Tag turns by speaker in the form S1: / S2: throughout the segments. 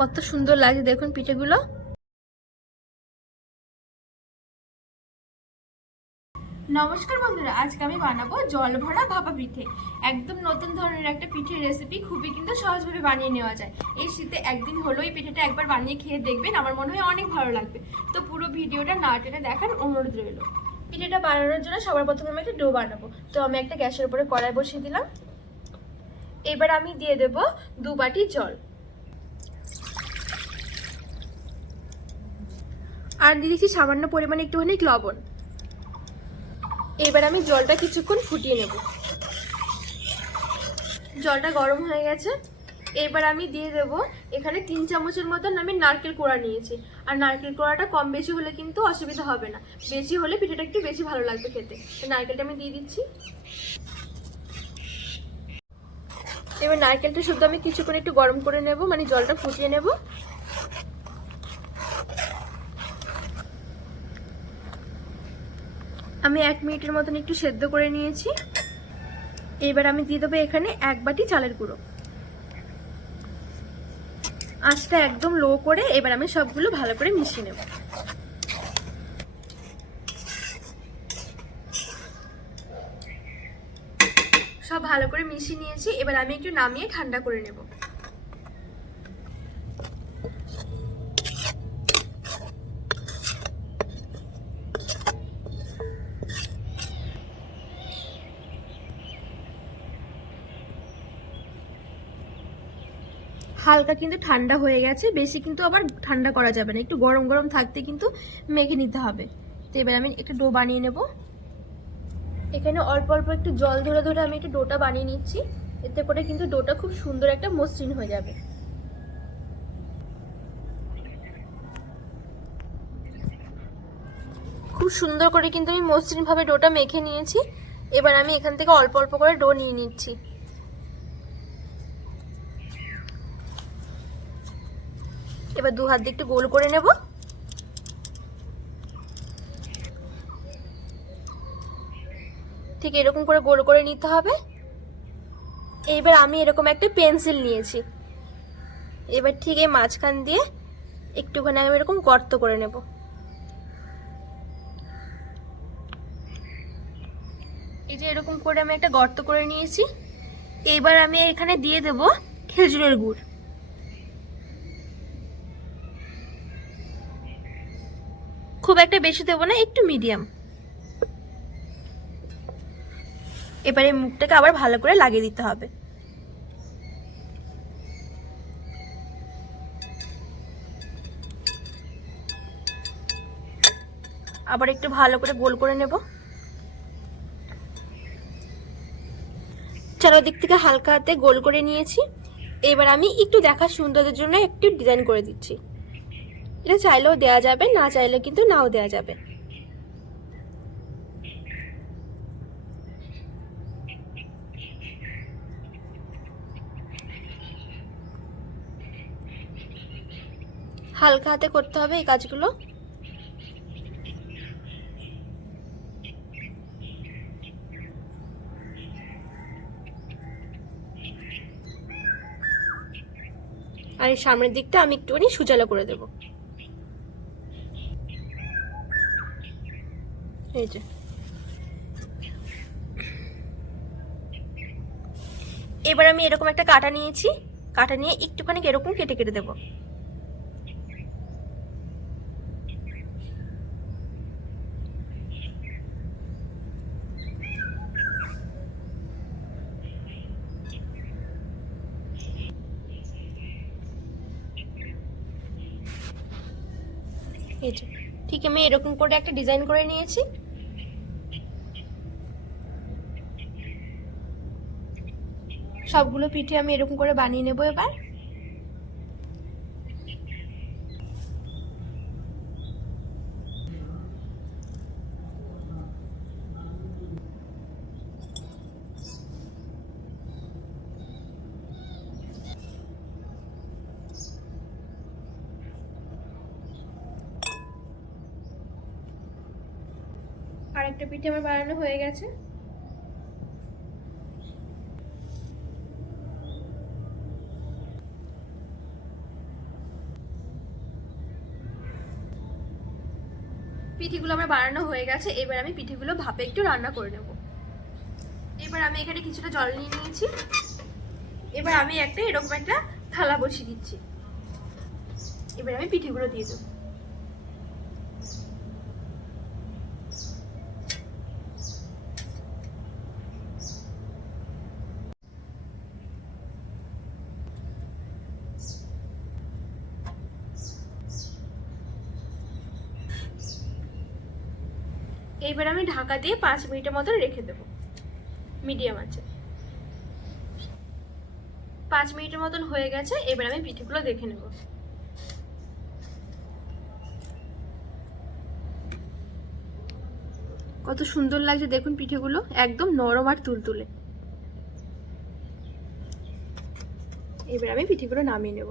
S1: কত সুন্দর লাগছে দেখুন পিঠেগুলো। নমস্কার বন্ধুরা, আজকে আমি বানাবো জল ভরা ভাপা পিঠে। একদম নতুন ধরনের একটা পিঠের রেসিপি খুবই কিন্তু সহজভাবে বানিয়ে নেওয়া যায়। এই শীতে একদিন হলো এই পিঠেটা একবার বানিয়ে খেয়ে দেখবেন, আমার মনে হয় অনেক ভালো লাগবে। তো পুরো ভিডিওটা না টেনে দেখার অনুরোধ রইল। পিঠেটা বানানোর জন্য সবার প্রথমে আমি একটা ডো বানাবো। তো আমি একটা গ্যাসের উপরে কড়াই বসিয়ে দিলাম। এবার আমি দিয়ে দেব দু বাটি জল। আর দিয়ে দিচ্ছি সামান্য পরিমাণে একটুখানি লবণ। এবার আমি জলটা কিছুক্ষণ ফুটিয়ে নেব। জলটা গরম হয়ে গেছে। এবার আমি দিয়ে দেব এখানে তিন চামচের মতন আমি নারকেল কোড়া নিয়েছি। আর নারকেল কোড়াটা কম বেশি হলে কিন্তু অসুবিধা হবে না। বেশি হলে পিঠাটা একটু বেশি ভালো লাগবে খেতে। নারকেলটা আমি দিয়ে দিচ্ছি। এবার নারকেলটা শুধু আমি কিছুক্ষণ একটু গরম করে নেব। মানে জলটা ফুটিয়ে নেব। আমি এক মিনিটের মতন একটু সেদ্ধ করে নিয়েছি। এবার আমি দিয়ে দেবো এখানে এক বাটি চালের গুঁড়ো। আঁচটা একদম লো করে এবার আমি সবগুলো ভালো করে মিশিয়ে নেব। সব ভালো করে মিশিয়ে নিয়েছি। এবার আমি একটু নামিয়ে ঠান্ডা করে নেব। হালকা কিন্তু ঠান্ডা হয়ে গেছে, বেশি কিন্তু আবার ঠান্ডা করা যাবে না। একটু গরম গরম থাকতে কিন্তু মেখে নিতে হবে। তো এবার আমি একটা ডো বানিয়ে নেব। এখানে অল্প অল্প একটু জল ধরে ধরে আমি একটু ডোটা বানিয়ে নিচ্ছি। এতে করে কিন্তু ডোটা খুব সুন্দর একটা মসৃণ হয়ে যাবে। খুব সুন্দর করে কিন্তু আমি মসৃণভাবে ডোটা মেখে নিয়েছি। এবার আমি এখান থেকে অল্প অল্প করে ডো নিয়ে নিচ্ছি। এবার দু হাত দিয়ে একটু গোল করে নেব। ঠিক এরকম করে গোল করে নিতে হবে। এইবার আমি এরকম একটা পেন্সিল নিয়েছি। এবার ঠিক এই মাঝখান দিয়ে একটুখানি আমি এরকম গর্ত করে নেব। এই যে এরকম করে আমি একটা গর্ত করে নিয়েছি। এবার আমি এখানে দিয়ে দেব খেজুরের গুড়। খুব একটা বেশি দেবো না, একটু মিডিয়াম এবারে মুখটাকে আবার ভালো করে লাগিয়ে দিতে হবে। আবার একটু ভালো করে গোল করে নেব। চারোদিক থেকে হালকা হাতে গোল করে নিয়েছি। এবার আমি একটু দেখার সৌন্দর্যের জন্য একটু ডিজাইন করে দিচ্ছি। এটা চাইলেও দেওয়া যাবে, না চাইলে কিন্তু নাও দেওয়া যাবে। হালকা হাতে করতে হবে এই কাজগুলো। আর এই সামনের দিকটা আমি একটুখানি সুচালো করে দেবো। এই যে। এবার আমি এরকম একটা কাটা নিয়েছি। কাটা নিয়ে একটুখানি এরকম কেটে কেটে দেবো। ঠিক আমি এরকম করে একটা ডিজাইন করে নিয়েছি। সবগুলো পিঠে আমি এরকম করে বানিয়ে নেব এবার। আর একটা পিঠে আমার বানানো হয়ে গেছে। পিঠেগুলো আমার বানানো হয়ে গেছে, এবার আমি পিঠিগুলো ভাপে একটু রান্না করে নেব। এবার আমি এখানে কিছুটা জল নিয়ে নিয়েছি। এবার আমি একটা এরকম একটা থালা বসিয়ে দিচ্ছি। এবার আমি পিঠিগুলো দিয়ে দেবো। এইবার আমি ঢাকা দিয়ে পাঁচ মিনিটের মতো রেখে দেবো। মিডিয়াম আছে। পাঁচ মিনিটের মতন হয়ে গেছে, এবার আমি পিঠেগুলো দেখে নেব। কত সুন্দর লাগছে দেখুন পিঠেগুলো, একদম নরম আর তুলতুলে। এবার আমি পিঠেগুলো নামিয়ে নেব।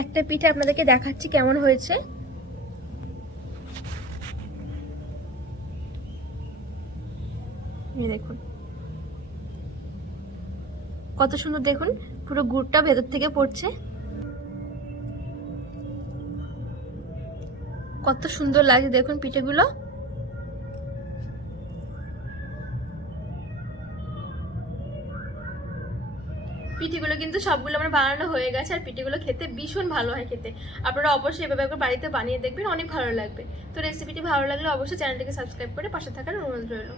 S1: একটা পিঠে আপনাদেরকে দেখাচ্ছি কেমন হয়েছে। দেখুন। কত সুন্দর দেখুন, পুরো গুড়টা ভেতর থেকে পড়ছে। কত সুন্দর লাগছে দেখুন পিঠেগুলো। পিঠেগুলো কিন্তু সবগুলো আমার বানানো হয়ে গেছে আর পিঠিগুলো খেতে ভীষণ ভালো হয় খেতে। আপনারা অবশ্যই এভাবে একবার বাড়িতে বানিয়ে দেখবেন, অনেক ভালো লাগবে। তো রেসিপিটি ভালো লাগলে অবশ্যই চ্যানেলটিকে সাবস্ক্রাইব করে পাশে থাকার অনুরোধ রইল।